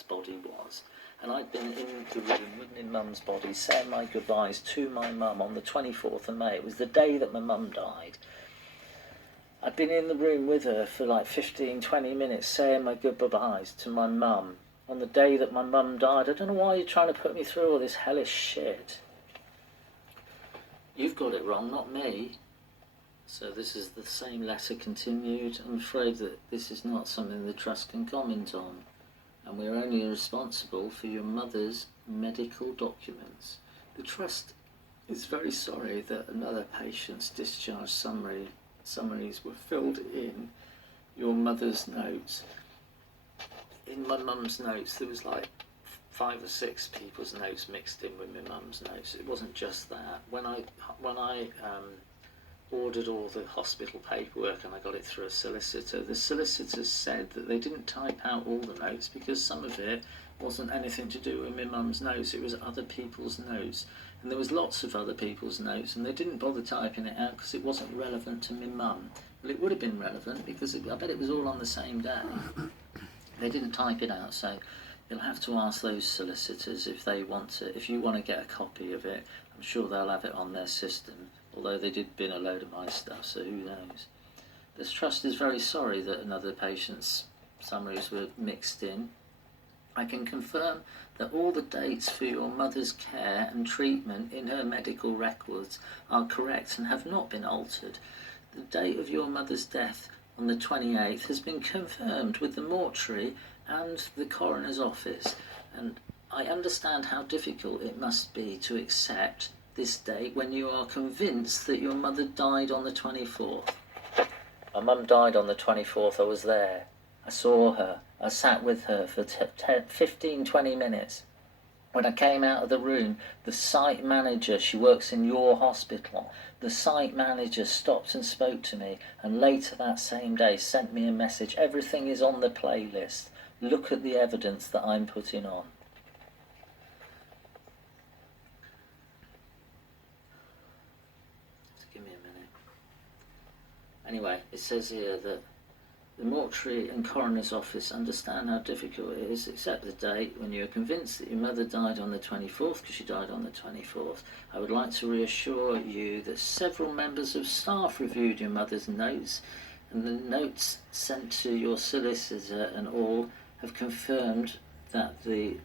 mum's body was. And I'd been in the room, in mum's body, saying my goodbyes to my mum on the 24th of May. It was the day that my mum died. I'd been in the room with her for like 15, 20 minutes saying my goodbyes to my mum on the day that my mum died. I don't know why you're trying to put me through all this hellish shit. You've got it wrong, not me. So this is the same letter continued. I'm afraid that this is not something the Trust can comment on. And we're only responsible for your mother's medical documents. The Trust is very sorry that another patient's discharge summaries were filled in your mother's notes. In my mum's notes, there was like 5 or 6 people's notes mixed in with my mum's notes. It wasn't just that. When I ordered all the hospital paperwork and I got it through a solicitor, the solicitors said that they didn't type out all the notes because some of it wasn't anything to do with my mum's notes, it was other people's notes. And there was lots of other people's notes and they didn't bother typing it out because it wasn't relevant to my mum. Well, it would have been relevant because I bet it was all on the same day. They didn't type it out, so you'll have to ask those solicitors if they want to, if you want to get a copy of it. I'm sure they'll have it on their system, although they did bin a load of my stuff, so who knows. This Trust is very sorry that another patient's summaries were mixed in. I can confirm that all the dates for your mother's care and treatment in her medical records are correct and have not been altered. The date of your mother's death on the 28th has been confirmed with the mortuary and the coroner's office, and I understand how difficult it must be to accept this date when you are convinced that your mother died on the 24th. My mum died on the 24th, I was there. I saw her, I sat with her for 15-20 minutes. When I came out of the room, the site manager, she works in your hospital, the site manager stopped and spoke to me, and later that same day sent me a message. Everything is on the playlist. Look at the evidence that I'm putting on. Just give me a minute. Anyway, it says here that the mortuary and coroner's office understand how difficult it is to accept the date when you are convinced that your mother died on the 24th, because she died on the 24th. I would like to reassure you that several members of staff reviewed your mother's notes, and the notes sent to your solicitor and all have confirmed that the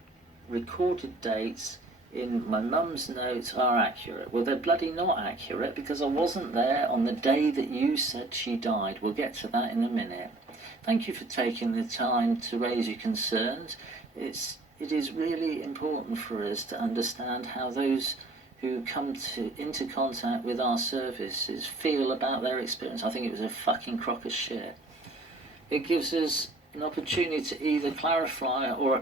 recorded dates in my mum's notes are accurate. Well, they're bloody not accurate because I wasn't there on the day that you said she died. We'll get to that in a minute. Thank you for taking the time to raise your concerns. It is really important for us to understand how those who come into contact with our services feel about their experience. I think it was a fucking crock of shit. It gives us an opportunity to either clarify or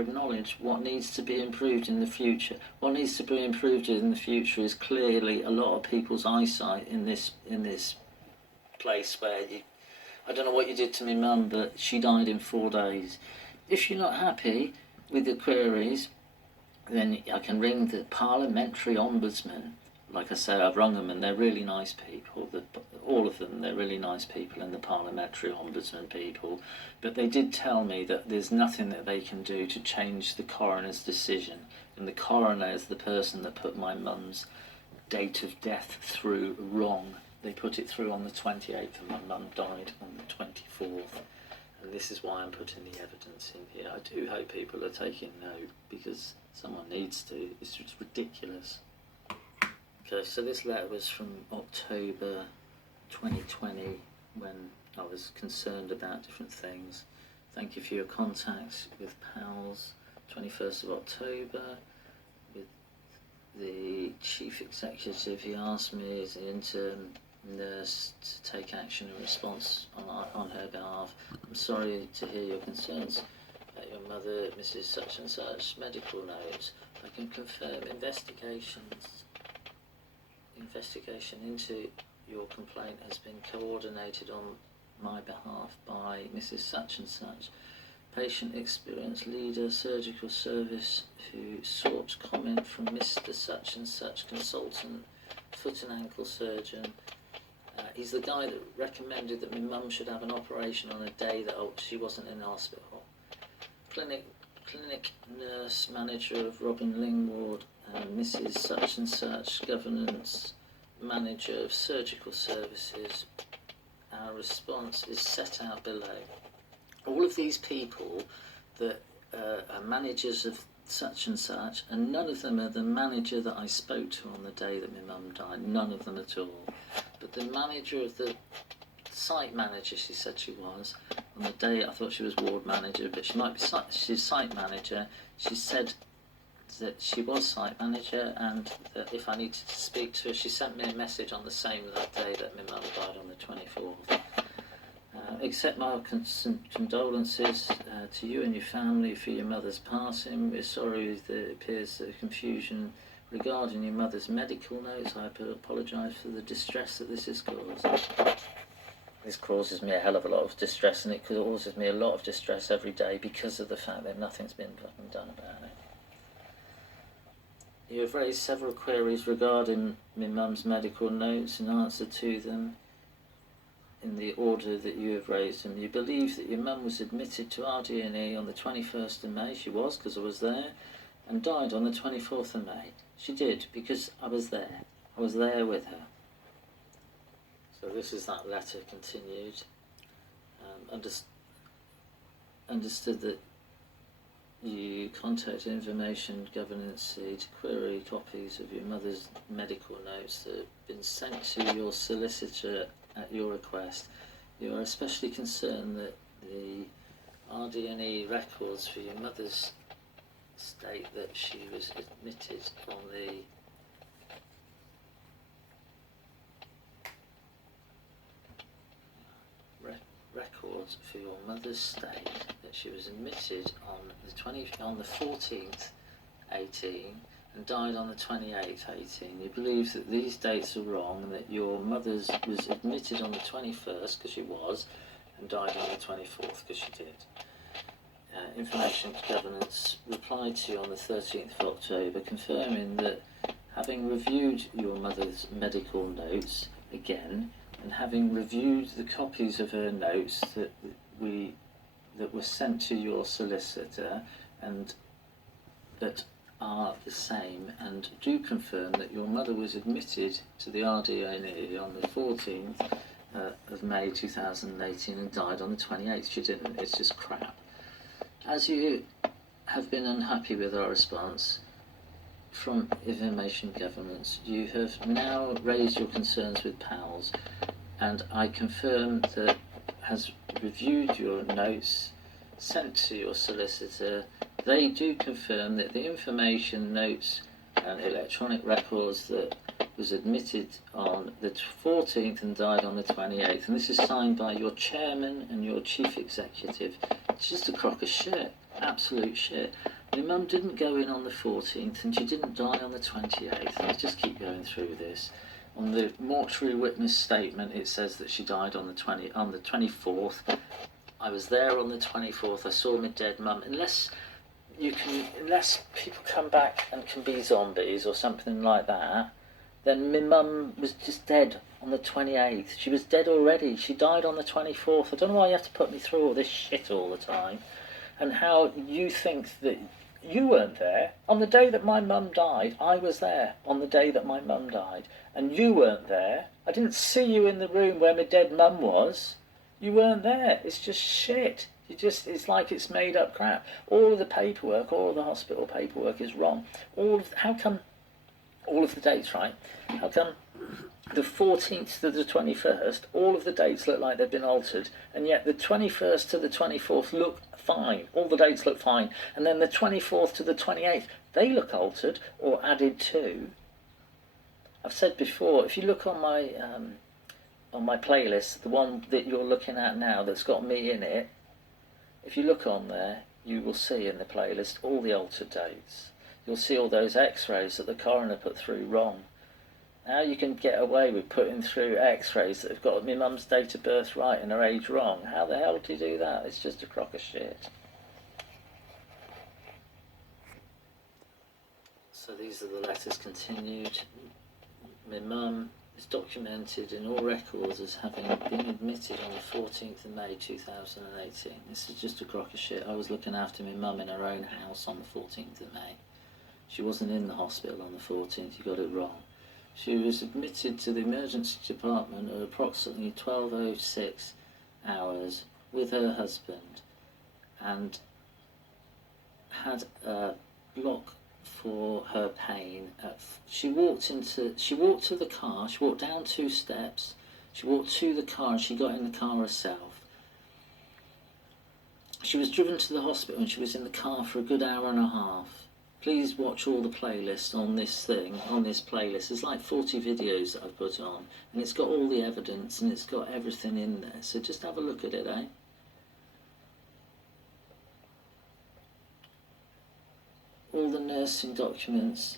acknowledge what needs to be improved in the future. What needs to be improved in the future is clearly a lot of people's eyesight in this place where I don't know what you did to my mum, but she died in 4 days. If you're not happy with the queries, then I can ring the parliamentary ombudsman. Like I say, I've rung them and they're really nice people. All of them, they're really nice people, and the parliamentary ombudsman people. But they did tell me that there's nothing that they can do to change the coroner's decision. And the coroner is the person that put my mum's date of death through wrong. They put it through on the 28th and my mum died on the 24th. And this is why I'm putting the evidence in here. I do hope people are taking note, because someone needs to. It's just ridiculous. Okay, so this letter was from October 2020 when I was concerned about different things. Thank you for your contacts with PALS. 21st of October, with the chief executive, he asked me as an intern nurse to take action in response on her behalf. I'm sorry to hear your concerns about your mother, Mrs. Such and Such, medical notes. I can confirm investigation into your complaint has been coordinated on my behalf by Mrs. Such and Such, patient experience leader, surgical service, who sought comment from Mr. Such and Such, consultant, foot and ankle surgeon. He's the guy that recommended that my mum should have an operation on a day that she wasn't in hospital. clinic nurse manager of Robin Lingward and Mrs. Such and Such, governance manager of surgical services. Our response is set out below. All of these people that are managers of such and such, and none of them are the manager that I spoke to on the day that my mum died, none of them at all. But the manager of the site manager, she said she was, on the day I thought she was ward manager, but she might be she's site manager. She said that she was site manager, and that if I needed to speak to her, she sent me a message on the same day that my mum died on the 24th. Accept my condolences to you and your family for your mother's passing. We're sorry that it appears that confusion regarding your mother's medical notes. I apologise for the distress that this has caused. This causes me a hell of a lot of distress, and it causes me a lot of distress every day because of the fact that nothing's been fucking done about it. You have raised several queries regarding my mum's medical notes. In answer to them, in the order that you have raised them, you believe that your mum was admitted to RD&E on the 21st of May. She was, because I was there, and died on the 24th of May. She did, because I was there. I was there with her. So this is that letter continued. Understood that you contacted Information Governance to query copies of your mother's medical notes that have been sent to your solicitor at your request. You are especially concerned that the RD&E records for your mother's state that she was admitted on the records for your mother's state that she was admitted on the 14th 18 and died on the 28th 18. You believe that these dates are wrong and that your mother's was admitted on the 21st because she was, and died on the 24th because she did. Information Governance replied to you on the 13th of October confirming that having reviewed your mother's medical notes again, and having reviewed the copies of her notes that were sent to your solicitor and that are the same, and do confirm that your mother was admitted to the RD&E on the 14th of May 2018 and died on the 28th. She didn't. It's just crap. As you have been unhappy with our response from Information Governance, you have now raised your concerns with PALS, and I confirm that has reviewed your notes sent to your solicitor. They do confirm that the information, notes and electronic records that was admitted on the 14th and died on the 28th, and this is signed by your chairman and your chief executive. It's just a crock of shit, absolute shit. My mum didn't go in on the 14th and she didn't die on the 28th. Let's just keep going through this. On the mortuary witness statement, it says that she died on the 24th. I was there on the 24th. I saw my dead mum. Unless people come back and can be zombies or something like that, then my mum was just dead on the 28th. She was dead already. She died on the 24th. I don't know why you have to put me through all this shit all the time, and how you think that you weren't there. On the day that my mum died, I was there on the day that my mum died, and you weren't there. I didn't see you in the room where my dead mum was. You weren't there. It's just shit. It's like it's made up crap. All of the paperwork, all of the hospital paperwork is wrong. How come all of the dates, right? How come the 14th to the 21st, all of the dates look like they've been altered, and yet the 21st to the 24th look fine. All the dates look fine. And then the 24th to the 28th, they look altered or added to. I've said before, if you look on my playlist, the one that you're looking at now that's got me in it, if you look on there, you will see in the playlist all the altered dates. You'll see all those x-rays that the coroner put through wrong. How you can get away with putting through x-rays that have got my mum's date of birth right and her age wrong? How the hell do you do that? It's just a crock of shit. So these are the letters continued. My mum is documented in all records as having been admitted on the 14th of May 2018. This is just a crock of shit. I was looking after my mum in her own house on the 14th of May. She wasn't in the hospital on the 14th, you got it wrong. She was admitted to the emergency department at approximately 12:06 hours with her husband and had a block for her pain. She walked to the car, she walked down 2 steps, she walked to the car and she got in the car herself. She was driven to the hospital and she was in the car for a good hour and a half. Please watch all the playlists on this playlist. There's like 40 videos that I've put on, and it's got all the evidence and it's got everything in there. So just have a look at it, eh? All the nursing documents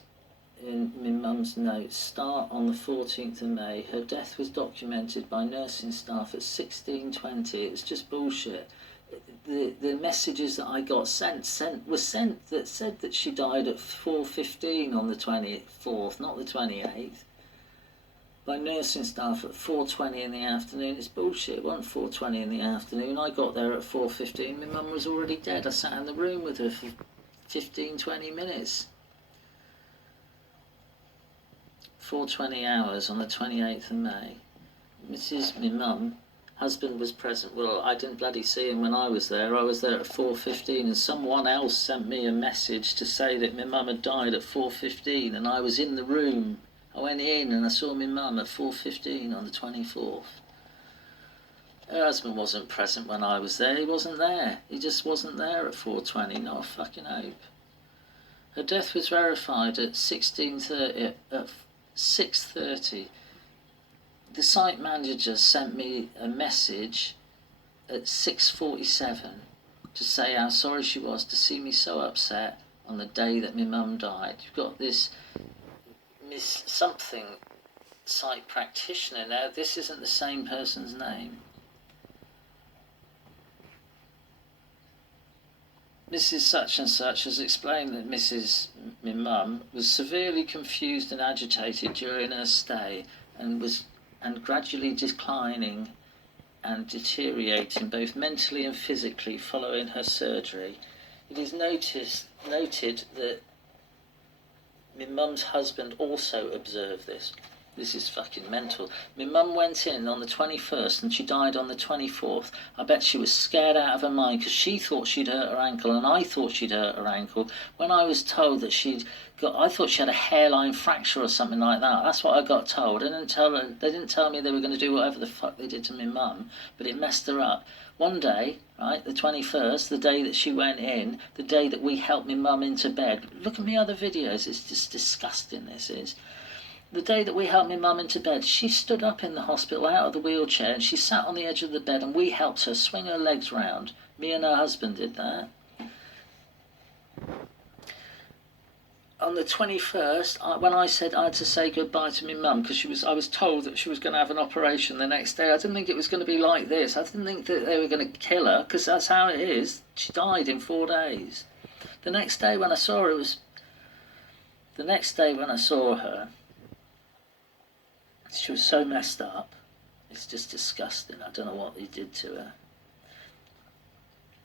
in my mum's notes start on the 14th of May. Her death was documented by nursing staff at 16:20. It was just bullshit. The messages that I got were sent that said that she died at 4:15 on the 24th, not the 28th, by nursing staff at 4:20 in the afternoon. It's bullshit. It wasn't 4:20 in the afternoon. I got there at 4:15. My mum was already dead. I sat in the room with her for 15-20 minutes. 4:20 hours on the 28th of May. My mum, husband was present. Well, I didn't bloody see him when I was there. I was there at 4:15 and someone else sent me a message to say that my mum had died at 4:15 and I was in the room. I went in and I saw my mum at 4:15 on the 24th. Her husband wasn't present when I was there. He wasn't there. He just wasn't there at 4:20, not a fucking hope. Her death was verified at 16:30, at 6:30. The site manager sent me a message at 6:47 to say how sorry she was to see me so upset on the day that my mum died. You've got this Miss something site practitioner now. This isn't the same person's name. Mrs. Such and Such has explained that my mum, was severely confused and agitated during her stay and gradually declining and deteriorating both mentally and physically following her surgery. It is noted that my mum's husband also observed this. This is fucking mental. My mum went in on the 21st and she died on the 24th. I bet she was scared out of her mind because she thought she'd hurt her ankle and I thought she'd hurt her ankle. When I was told that I thought she had a hairline fracture or something like that. That's what I got told. They didn't tell me they were going to do whatever the fuck they did to my mum, but it messed her up. One day, right, the 21st, the day that she went in, the day that we helped my mum into bed. Look at my other videos. It's just disgusting, this is. The day that we helped my mum into bed, she stood up in the hospital out of the wheelchair and she sat on the edge of the bed and we helped her swing her legs round. Me and her husband did that. On the 21st, when I said I had to say goodbye to my mum because I was told that she was going to have an operation the next day, I didn't think it was going to be like this. I didn't think that they were going to kill her because that's how it is. She died in 4 days. The next day when I saw her, she was so messed up. It's just disgusting. I don't know what they did to her.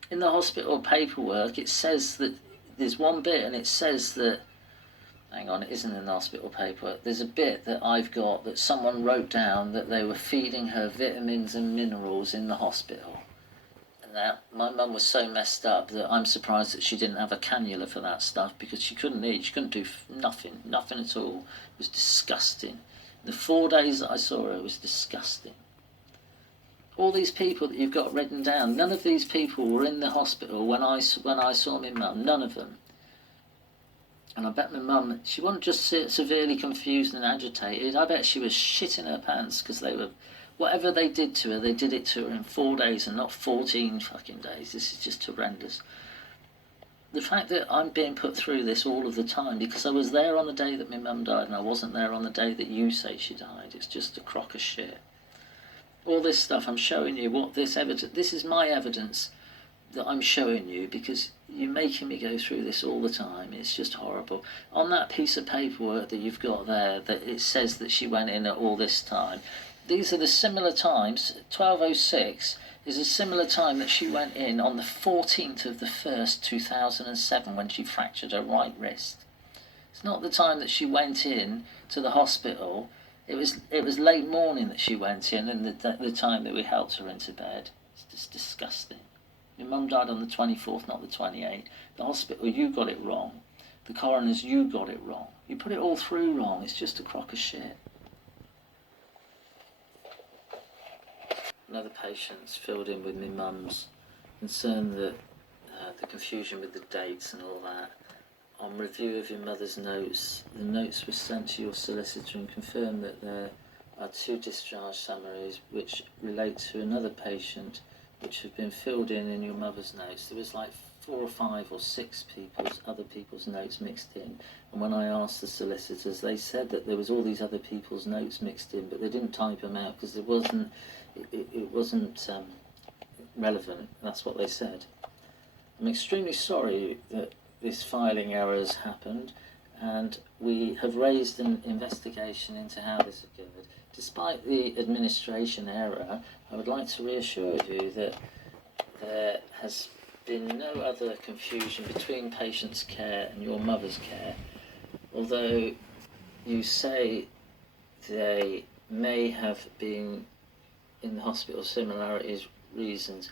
In the hospital paperwork, it says that there's one bit, and it says that. Hang on, it isn't in the hospital paperwork. There's a bit that I've got that someone wrote down that they were feeding her vitamins and minerals in the hospital. And now, my mum was so messed up that I'm surprised that she didn't have a cannula for that stuff because she couldn't eat. She couldn't do nothing at all. It was disgusting. The 4 days that I saw her, it was disgusting. All these people that you've got written down, none of these people were in the hospital when I saw my mum, none of them. And I bet my mum, she wasn't just severely confused and agitated, I bet she was shitting her pants because whatever they did to her, they did it to her in 4 days and not 14 fucking days. This is just horrendous. The fact that I'm being put through this all of the time because I was there on the day that my mum died and I wasn't there on the day that you say she died, it's just a crock of shit. All this stuff, I'm showing you what this is my evidence that I'm showing you, because you're making me go through this all the time. It's just horrible. On that piece of paperwork that you've got there, that it says that she went in at all this time, these are the similar times. 12:06 is a similar time that she went in on the 14th of the 1st, 2007, when she fractured her right wrist. It's not the time that she went in to the hospital. It was late morning that she went in, and the time that we helped her into bed. It's just disgusting. Your mum died on the 24th, not the 28th. The hospital, you got it wrong. The coroners, you got it wrong. You put it all through wrong. It's just a crock of shit. Another patient's filled in with my mum's concern that the confusion with the dates and all that. On review of your mother's notes, the notes were sent to your solicitor and confirmed that there are 2 discharge summaries which relate to another patient, which have been filled in your mother's notes. There was like 4 or 5 or 6 other people's notes mixed in, and when I asked the solicitors, they said that there was all these other people's notes mixed in, but they didn't type them out because it wasn't relevant. That's what they said. I'm extremely sorry that this filing error has happened, and we have raised an investigation into how this occurred. Despite the administration error, I would like to reassure you that there has been no other confusion between patient's care and your mother's care, although you say they may have been in the hospital similarities reasons.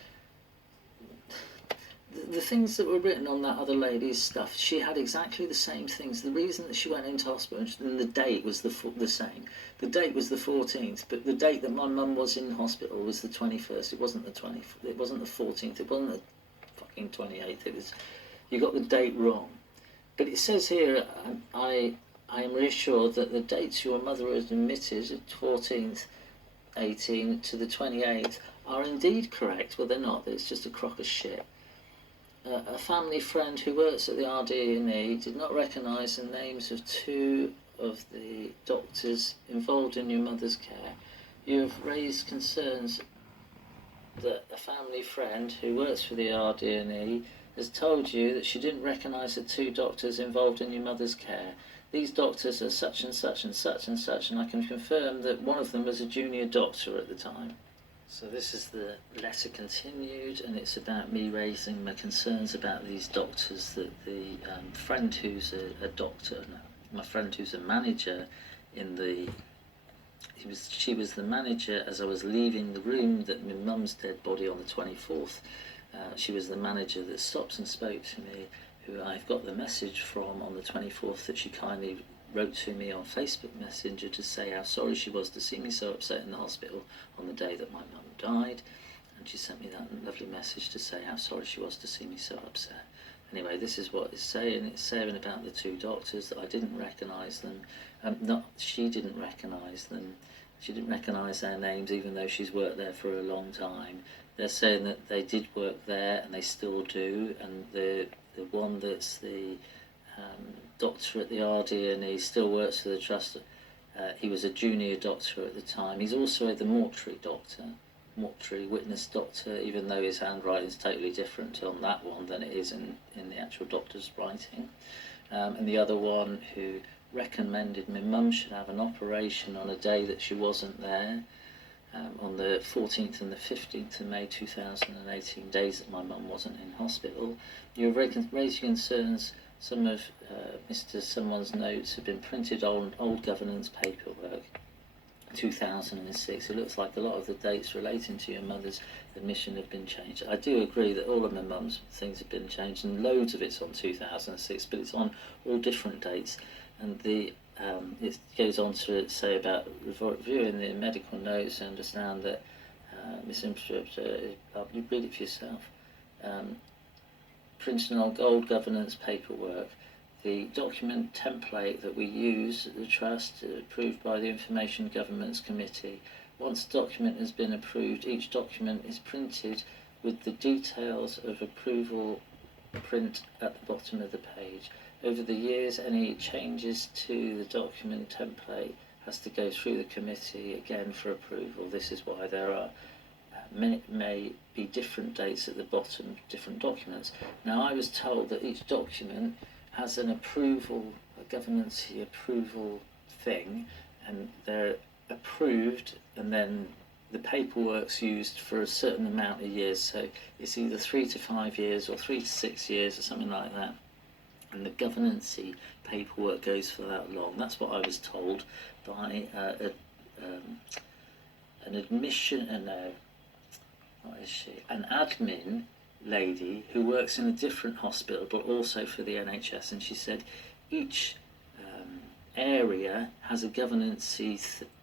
The things that were written on that other lady's stuff, she had exactly the same things. The reason that she went into hospital, and the date was the same. The date was the 14th, but the date that my mum was in hospital was the 21st. It wasn't the 20th. It wasn't the 14th. It wasn't the fucking 28th. It was. You got the date wrong. But it says here, I am reassured that the dates your mother was admitted, 14th, 18 to the 28th, are indeed correct. Well, they're not. It's just a crock of shit. A family friend who works at the RD&E did not recognise the names of 2 of the doctors involved in your mother's care. You have raised concerns that a family friend who works for the RD&E has told you that she didn't recognise the 2 doctors involved in your mother's care. These doctors are such and such and such and such, and I can confirm that one of them was a junior doctor at the time. So this is the letter continued, and it's about me raising my concerns about these doctors, that the friend who's a doctor, my friend who's a manager in the, she was the manager as I was leaving the room that my mum's dead body on the 24th. She was the manager that stopped and spoke to me, who I've got the message from on the 24th that she kindly wrote to me on Facebook Messenger to say how sorry she was to see me so upset in the hospital on the day that my mum died, and she sent me that lovely message to say how sorry she was to see me so upset. Anyway, this is what it's saying. It's saying about the 2 doctors that I didn't recognise them. She didn't recognise them. She didn't recognise their names, even though she's worked there for a long time. They're saying that they did work there and they still do, and the one that's the doctor at the RD&E still works for the trust. He was a junior doctor at the time. He's also the mortuary witness doctor, even though his handwriting is totally different on that one than it is in the actual doctor's writing. And the other one who recommended my mum should have an operation on a day that she wasn't there, on the 14th and the 15th of May 2018, days that my mum wasn't in hospital. You're raising concerns. Some of Mr. Someone's notes have been printed on old governance paperwork, 2006. It looks like a lot of the dates relating to your mother's admission have been changed. I do agree that all of my mum's things have been changed, and loads of it's on 2006, but it's on all different dates. And it goes on to say about reviewing the medical notes. I understand that misinterpreted. You read it for yourself. Printed on old governance paperwork, the document template that we use at the Trust, approved by the Information Governance Committee. Once the document has been approved, each document is printed with the details of approval print at the bottom of the page. Over the years, any changes to the document template has to go through the committee again for approval. This is why there are may be different dates at the bottom, different documents. Now, I was told that each document has an approval, a governance approval thing, and they're approved, and then the paperwork's used for a certain amount of years. So it's either 3 to 5 years or 3 to 6 years or something like that. And the governance paperwork goes for that long. That's what I was told by an admission and an admin lady who works in a different hospital but also for the NHS, and she said each area has a governance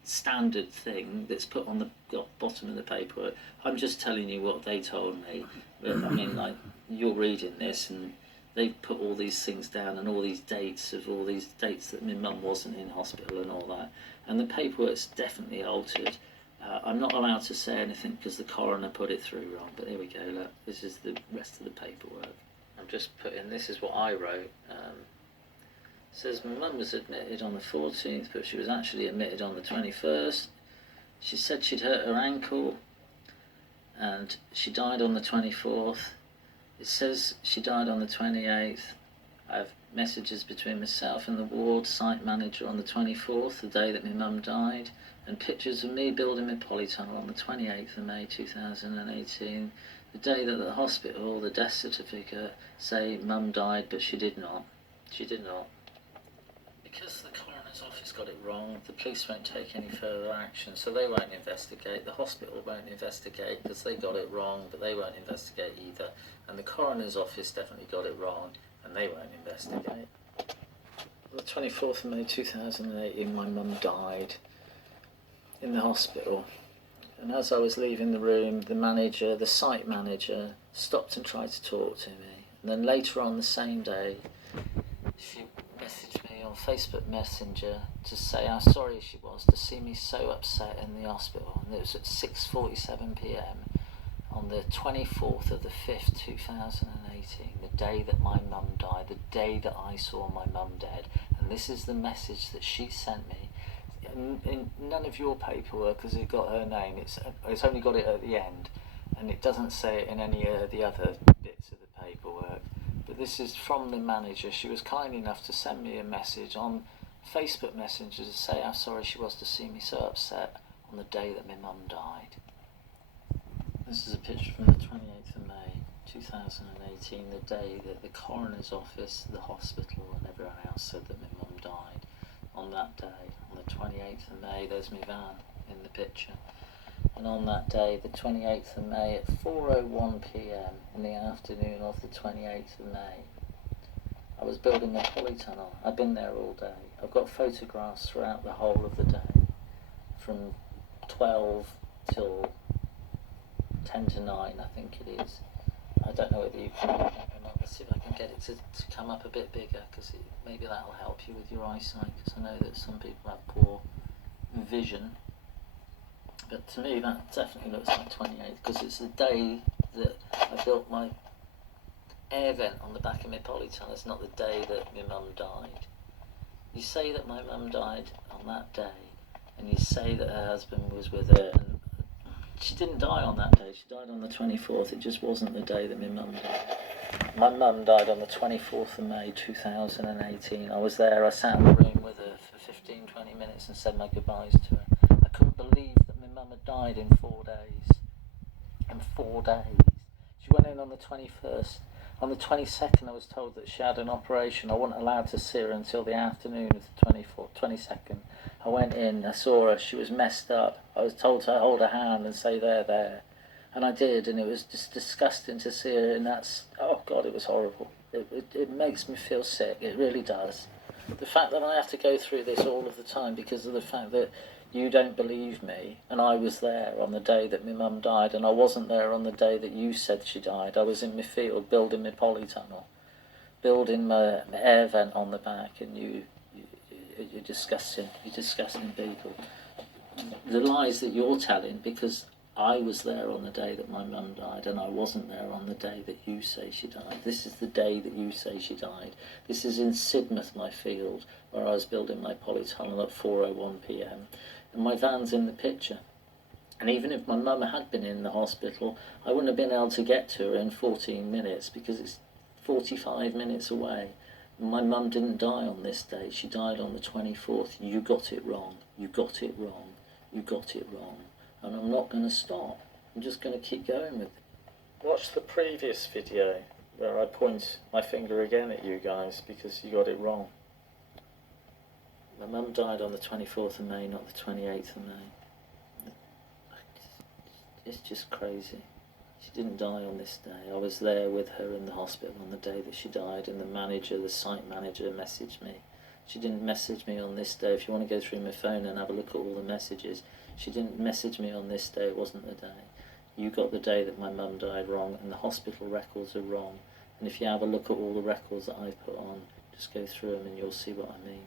standard thing that's put on the bottom of the paperwork. I'm just telling you what they told me, but I mean, like, you're reading this and they've put all these things down and all these dates that my mum wasn't in hospital and all that, and the paperwork's definitely altered. I'm not allowed to say anything because the coroner put it through wrong, but here we go, look, this is the rest of the paperwork. I'm just putting, this is what I wrote. It says my mum was admitted on the 14th, but she was actually admitted on the 21st. She said she'd hurt her ankle, and she died on the 24th. It says she died on the 28th. I have messages between myself and the ward site manager on the 24th, the day that my mum died, and pictures of me building my polytunnel on the 28th of May 2018, the day that the hospital, the death certificate, say mum died, but she did not. She did not. Because the coroner's office got it wrong, the police won't take any further action, so they won't investigate. The hospital won't investigate because they got it wrong, but they won't investigate either. And the coroner's office definitely got it wrong, and they won't investigate. On the 24th of May 2018, my mum died in the hospital. And as I was leaving the room, the manager, the site manager, stopped and tried to talk to me. And then later on the same day, she messaged me on Facebook Messenger to say how sorry she was to see me so upset in the hospital. And it was at 6:47 p.m. on the 24th of the 5th, 2018, the day that my mum died, the day that I saw my mum dead. And this is the message that she sent me. In none of your paperwork has it got her name. It's only got it at the end, and it doesn't say it in any of the other bits of the paperwork. But this is from the manager. She was kind enough to send me a message on Facebook Messenger to say how sorry she was to see me so upset on the day that my mum died. This is a picture from the 28th of May 2018, the day that the coroner's office, the hospital and everyone else said that my mum died. On that day, on the 28th of May, there's my van in the picture. And on that day, the 28th of May, at 4:01 p.m. in the afternoon of the 28th of May, I was building my polytunnel. I've been there all day. I've got photographs throughout the whole of the day, from 12 till 10 to 9, I think it is. I don't know whether you can, let's see if I can get it to come up a bit bigger, because maybe that'll help you with your eyesight, because I know that some people have poor vision. But to me that definitely looks like 28th, because it's the day that I built my air vent on the back of my polytunnel. It's not the day that my mum died. You say that my mum died on that day, and you say that her husband was with her, and she didn't die on that day. She died on the 24th. It just wasn't the day that my mum died. My mum died on the 24th of May 2018. I was there. I sat in the room with her for 15-20 minutes and said my goodbyes to her. I couldn't believe that my mum had died in 4 days. In 4 days. She went in on the 21st. On the 22nd I was told that she had an operation. I wasn't allowed to see her until the afternoon of the 22nd. I went in, I saw her, she was messed up. I was told to hold her hand and say there. And I did, and it was just disgusting to see her, and that's, oh God, it was horrible. It makes me feel sick, it really does. The fact that I have to go through this all of the time because of the fact that you don't believe me, and I was there on the day that my mum died, and I wasn't there on the day that you said she died. I was in my field building my polytunnel, building my air vent on the back, and you're disgusting people. The lies that you're telling, because I was there on the day that my mum died, and I wasn't there on the day that you say she died. This is the day that you say she died. This is in Sidmouth, my field, where I was building my polytunnel at 4:01 p.m. And my van's in the picture. And even if my mum had been in the hospital, I wouldn't have been able to get to her in 14 minutes because it's 45 minutes away. My mum didn't die on this day. She died on the 24th. You got it wrong. You got it wrong. You got it wrong. And I'm not going to stop. I'm just going to keep going with it. Watch the previous video where I point my finger again at you guys because you got it wrong. My mum died on the 24th of May, not the 28th of May. It's just crazy. She didn't die on this day. I was there with her in the hospital on the day that she died, and the site manager messaged me. She didn't message me on this day. If you want to go through my phone and have a look at all the messages, she didn't message me on this day. It wasn't the day. You got the day that my mum died wrong, and the hospital records are wrong. And if you have a look at all the records that I've put on, just go through them and you'll see what I mean.